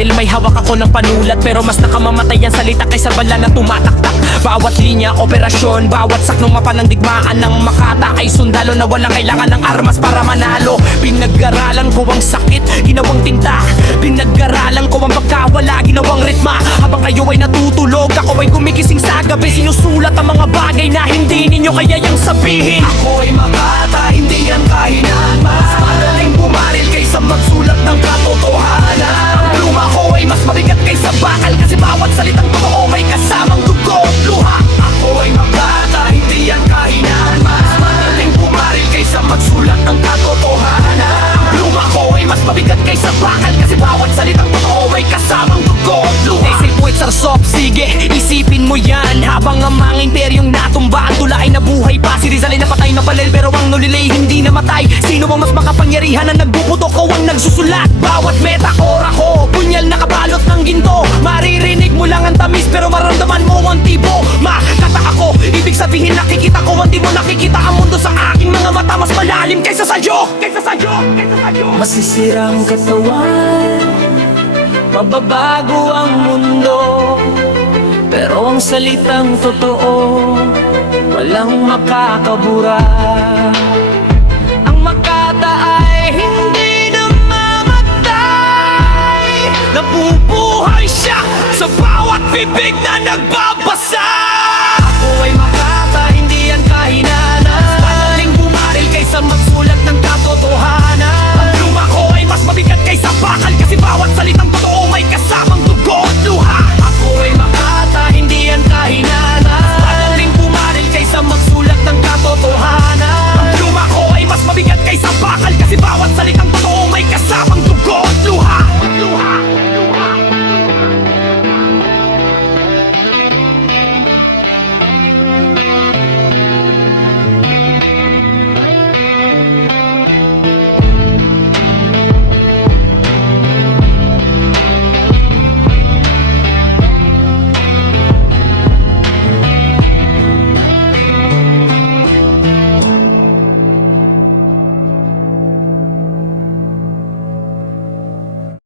baril, may hawak ako ng panulat, pero mas nakamamatay ang salita kaysa bala na tumataktak. Bawat linya, operasyon, bawat saknong mapa ng digmaan ng Makata ay sundalo na walang kailangan ng armas para manalo. Pinag-aralan ko ang sakit, ginawang tinta. Pinag-aralan ko ang pagkawala, ginawang ritma. Habang kayo ay natutulog, ako ay gumigising sa gabi. Sinusulat ang mga bagay na hindi ninyo kayang sabihin. Ako ay Makata, hindi yan kahinaan. Mas madaling bumaril kaysa magsulat ng katotohanan. Ang pluma ko ay mas mabigat kaysa bakal, kasi bawat salitang totoo may kasamang dugo at luha. Ako ay Makata, hindi yan kahinaan. Mas madaling bumaril kaysa magsulat ng katotohanan. Ang pluma ko ay mas mabigat kaysa bakal, kasi bawat salitang totoo may kasamang dugo at luha. They say poets are soft, sige, isipin mo yan. Habang ang mga imperyong natumba, ang tula ay nabuhay pa. Si Rizal ay napatay na palel, pero ang nulilay hindi namatay. Sino bang mas makapangyarihan na nagbubutok o ang nagsusulat? Bawat metakora ko, punyal na kabalot ng ginto. Maririnig mo lang ang tamis, pero maramdaman mo ang tibo. Makata ako, ibig sabihin nakikita ko, hindi mo nakikita ang mundo sa aking mga mata. Mas malalim kaysa sa'yo, kaysa sa'yo, kaysa sa'yo. Masisira ang katawan, mababago ang mundo, pero ang salitang totoo walang makakabura. Ang Makata ay hindi namamatay, nabubuhay siya sa bawat bibig na nagbabasa.